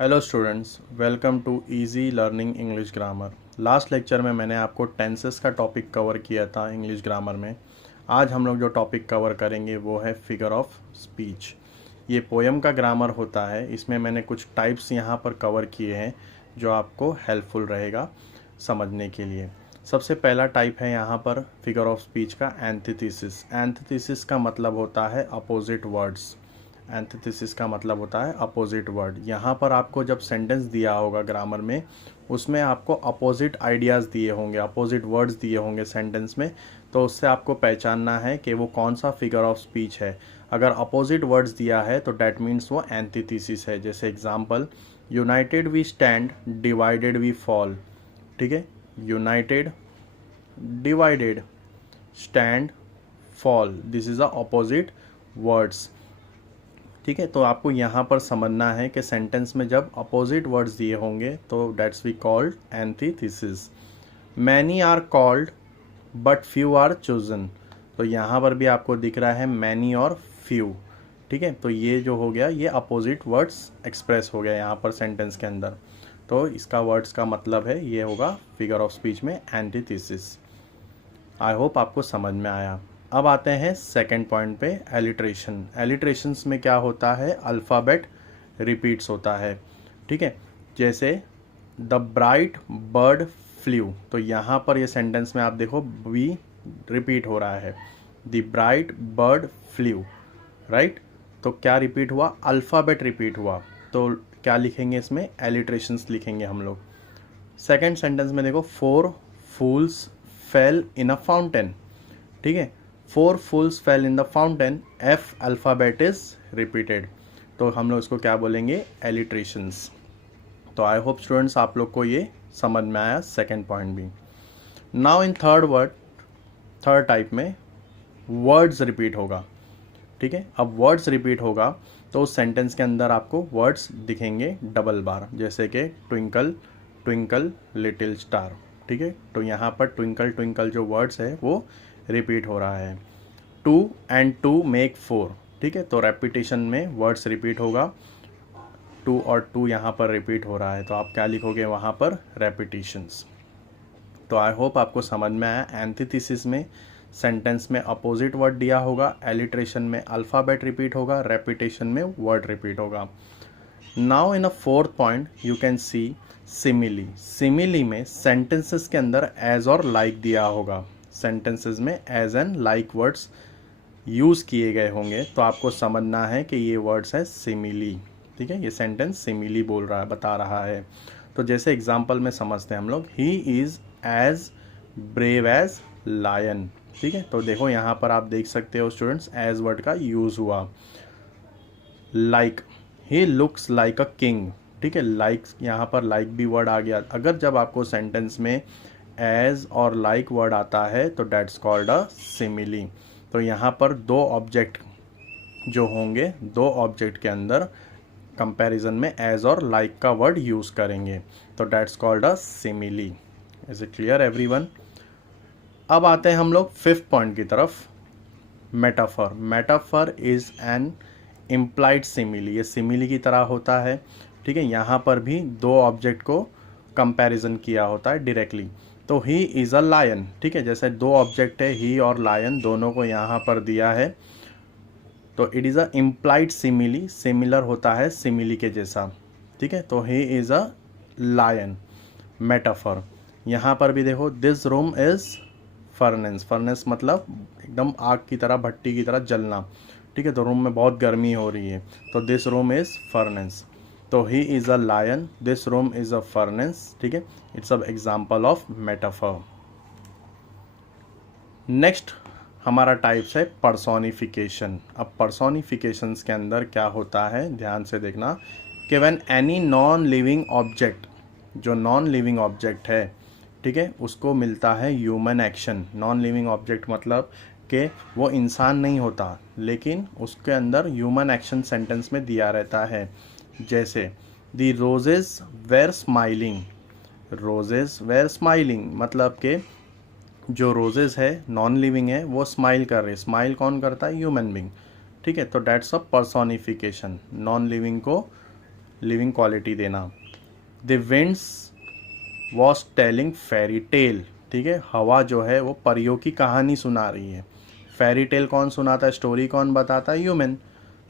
Hello students, welcome to easy learning English grammar. Last lecture में मैंने आपको tenses का टॉपिक कवर किया था इंग्लिश ग्रामर में। आज हम लोग जो टॉपिक कवर करेंगे वो है फिगर ऑफ स्पीच। ये पोएम का ग्रामर होता है। इसमें मैंने कुछ टाइप्स यहाँ पर कवर किए हैं जो आपको हेल्पफुल रहेगा समझने के लिए। सबसे पहला टाइप है यहाँ पर फिगर ऑफ स्पीच का एंटीथेसिस। एंटीथेसिस का मतलब होता है अपोजिट वर्ड्स। एंटीथेसिस का मतलब होता है अपोजिट वर्ड। यहाँ पर आपको जब सेंटेंस दिया होगा ग्रामर में, उसमें आपको अपोजिट आइडियाज़ दिए होंगे, अपोजिट वर्ड्स दिए होंगे सेंटेंस में, तो उससे आपको पहचानना है कि वो कौन सा फिगर ऑफ स्पीच है। अगर अपोजिट वर्ड्स दिया है तो डैट मीन्स वो एंटीथेसिस है। जैसे example, united we stand, divided we fall. ठीक है, united, divided, stand, fall, this is a opposite words. ठीक है, तो आपको यहाँ पर समझना है कि सेंटेंस में जब अपोजिट वर्ड्स दिए होंगे तो that's we called antithesis. Many are called but few are chosen. तो यहाँ पर भी आपको दिख रहा है मैनी और फ्यू। ठीक है, तो ये जो हो गया ये अपोजिट वर्ड्स एक्सप्रेस हो गया यहाँ पर सेंटेंस के अंदर। तो इसका वर्ड्स का मतलब है ये होगा फिगर ऑफ स्पीच में एंटीथेसिस। आई होप आपको समझ में आया। अब आते हैं सेकंड पॉइंट पे, एलिट्रेशन। एलिट्रेशंस में क्या होता है, अल्फ़ाबेट रिपीट्स होता है। ठीक है, जैसे द ब्राइट बर्ड फ्लू, तो यहाँ पर ये सेंटेंस में आप देखो वी रिपीट हो रहा है, the bright bird flu, right. तो क्या रिपीट हुआ, अल्फ़ाबेट रिपीट हुआ। तो क्या लिखेंगे इसमें, एलिट्रेशंस लिखेंगे हम लोग। सेकेंड सेंटेंस में देखो, four fools fail in a fountain. ठीक है, four fools fail in the fountain, F alphabet is repeated. तो हम लोग इसको क्या बोलेंगे, एलिट्रेशंस। तो आई होप स्टूडेंट्स आप लोग को ये समझ में आया सेकेंड पॉइंट भी। नाउ इन थर्ड टाइप में वर्ड्स रिपीट होगा। ठीक है, अब वर्ड्स रिपीट होगा तो उस सेंटेंस के अंदर आपको वर्ड्स दिखेंगे डबल बार, जैसे कि ट्विंकल ट्विंकल लिटिल स्टार। ठीक है, तो यहाँ पर ट्विंकल ट्विंकल जो वर्ड्स है वो रिपीट हो रहा है। Two and two make four. ठीक है, तो रेपिटेशन में वर्ड्स रिपीट होगा, टू और टू यहाँ पर रिपीट हो रहा है, तो आप क्या लिखोगे वहाँ पर, रेपिटेशंस। तो आई होप आपको समझ में आया। एंटीथेसिस में सेंटेंस में अपोजिट वर्ड दिया होगा, एलिट्रेशन में अल्फ़ाबेट रिपीट होगा, रेपिटेशन में वर्ड रिपीट होगा। Now in a fourth point you can see simile. Simile में सेंटेंसेस के अंदर एज और लाइक दिया होगा। सेंटेंसेस में as and like words use किए गए होंगे, तो आपको समझना है कि ये वर्ड्स है सिमिली। ठीक है, ये सेंटेंस सिमिली बोल रहा है, बता रहा है। तो जैसे एग्जांपल में समझते हैं हम लोग, he is as brave as lion. ठीक है, तो देखो यहाँ पर आप देख सकते हो स्टूडेंट्स, एज वर्ड का यूज़ हुआ। Like, he looks like a king. ठीक है, लाइक यहाँ पर लाइक भी वर्ड आ गया। अगर जब आपको सेंटेंस में एज और लाइक वर्ड आता है तो डेट्स कॉल्ड अ सिमिली। तो यहाँ पर दो ऑब्जेक्ट जो होंगे, दो ऑब्जेक्ट के अंदर कंपैरिजन में एज और लाइक का वर्ड यूज़ करेंगे, तो that's called a simile. Is it clear everyone? अब आते हैं हम लोग फिफ्थ पॉइंट की तरफ, metaphor. Metaphor is an implied simile. ये सिमिली की तरह होता है। ठीक है, यहाँ पर भी दो ऑब्जेक्ट को कंपैरिजन किया होता है डायरेक्टली। तो ही इज़ अ लायन। ठीक है, जैसे दो ऑब्जेक्ट है, ही और लायन, दोनों को यहाँ पर दिया है, तो it is a implied simile. Similar होता है सिमिली के जैसा। ठीक है, तो he is a lion, metaphor. यहाँ पर भी देखो, this room is furnace. Furnace मतलब एकदम आग की तरह, भट्टी की तरह जलना। ठीक है, तो रूम में बहुत गर्मी हो रही है, तो दिस रूम इज़ फर्नेस। तो he is a lion, this room is a furnace. ठीक है, it's a example of metaphor. Next हमारा टाइप्स है पर्सोनिफिकेशन। अब पर्सोनिफिकेशंस के अंदर क्या होता है, ध्यान से देखना, कि when any non living object, जो नॉन लिविंग ऑब्जेक्ट है, ठीक है, उसको मिलता है human action. Non living object मतलब कि वो इंसान नहीं होता, लेकिन उसके अंदर ह्यूमन एक्शन सेंटेंस में दिया रहता है। जैसे the roses were smiling. Roses were smiling मतलब कि जो रोजेज है नॉन लिविंग है, वो स्माइल कर रहे हैं। स्माइल कौन करता है, ह्यूमन बींग। ठीक है, तो डेट्स अ पर्सोनिफिकेशन। नॉन लिविंग को लिविंग क्वालिटी देना। The winds was telling fairy tale, ठीक है, हवा जो है वो परियों की कहानी सुना रही है। फेरी टेल कौन सुनाता है, स्टोरी कौन बताता है, ह्यूमन,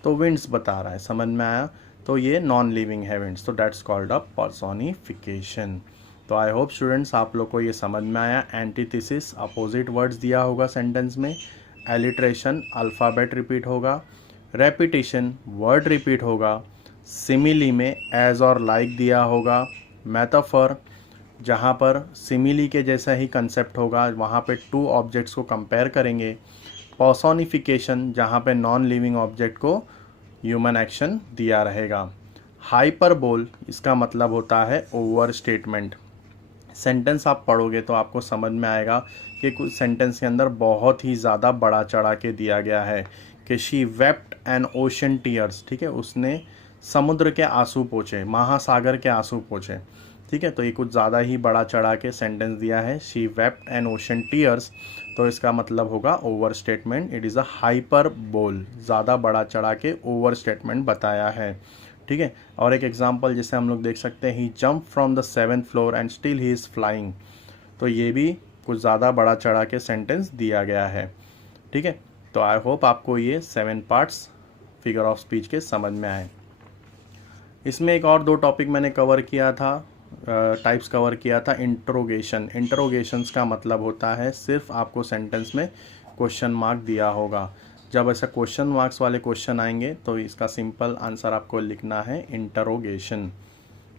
तो विंड्स बता रहा है, समझ में आया। तो ये नॉन लिविंग है विंड्स, तो दैट्स कॉल्ड अ पर्सोनिफिकेशन। तो आई होप स्टूडेंट्स आप लोग को ये समझ में आया। एंटीथेसिस अपोजिट वर्ड्स दिया होगा सेंटेंस में, एलिट्रेशन अल्फ़ाबेट रिपीट होगा, रेपिटेशन वर्ड रिपीट होगा, सिमिली में एज और लाइक दिया होगा, मेटाफर जहाँ पर सिमिली के जैसा ही कंसेप्ट होगा वहाँ पे टू ऑब्जेक्ट्स को कंपेयर करेंगे, पर्सोनिफिकेशन जहाँ पे नॉन लिविंग ऑब्जेक्ट को ह्यूमन एक्शन दिया रहेगा। हाइपरबोल इसका मतलब होता है ओवर स्टेटमेंट। सेंटेंस आप पढ़ोगे तो आपको समझ में आएगा कि कुछ सेंटेंस के अंदर बहुत ही ज़्यादा बड़ा चढ़ा के दिया गया है कि she wept N ocean tears, ठीक है, उसने समुद्र के आंसू पोंछे, महासागर के आंसू पोंछे, ठीक है। तो ये कुछ ज़्यादा ही बड़ा चढ़ा के सेंटेंस दिया है, she wept N ocean tears, तो इसका मतलब होगा over statement, it is a hyper बोल, ज़्यादा बड़ा चढ़ा के ओवर स्टेटमेंट बताया है, ठीक है। और एक एग्जांपल जैसे हम लोग देख सकते हैं, he jump from the 7th floor and still he is flying, तो ये भी कुछ ज़्यादा बड़ा चढ़ा के सेंटेंस दिया गया है, ठीक है। तो आई होप आपको ये 7 पार्ट्स फिगर ऑफ स्पीच के समझ में आए। इसमें एक और 2 टॉपिक मैंने कवर किया था, टाइप्स कवर किया था। इंट्रोगेशन, इंट्रोगेशंस का मतलब होता है सिर्फ आपको सेंटेंस में क्वेश्चन मार्क दिया होगा। जब ऐसा क्वेश्चन मार्क्स वाले क्वेश्चन आएंगे तो इसका सिंपल आंसर आपको लिखना है इंटरोगेशन,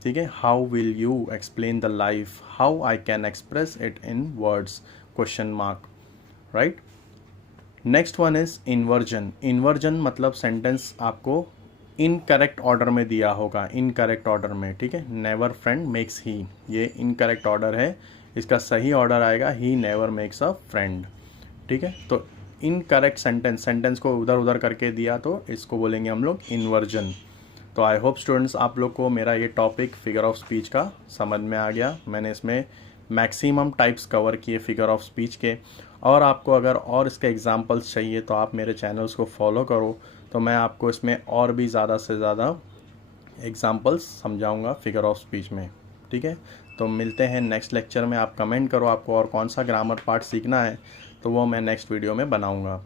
ठीक है। How will you explain the life, how I can express it in words, question mark, right. Next one is inversion. Inversion मतलब सेंटेंस आपको इनकरेक्ट ऑर्डर में दिया होगा, इनकरेक्ट ऑर्डर में, ठीक है। नेवर फ्रेंड मेक्स ही, ये इनकरेक्ट ऑर्डर है, इसका सही ऑर्डर आएगा he never makes a friend, ठीक है। तो इनकरेक्ट सेंटेंस, सेंटेंस को उधर उधर करके दिया तो इसको बोलेंगे हम लोग इन्वर्जन। तो आई होप स्टूडेंट्स आप लोग को मेरा ये टॉपिक फिगर ऑफ स्पीच का समझ में आ गया। मैंने इसमें मैक्सिमम टाइप्स कवर किए फिगर ऑफ स्पीच के, और आपको अगर और इसके एग्जांपल्स चाहिए तो आप मेरे चैनल्स को फॉलो करो, तो मैं आपको इसमें और भी ज़्यादा से ज़्यादा एग्जांपल्स समझाऊंगा फिगर ऑफ स्पीच में, ठीक है। तो मिलते हैं नेक्स्ट लेक्चर में। आप कमेंट करो आपको और कौन सा ग्रामर पार्ट सीखना है, तो वो मैं नेक्स्ट वीडियो में बनाऊंगा।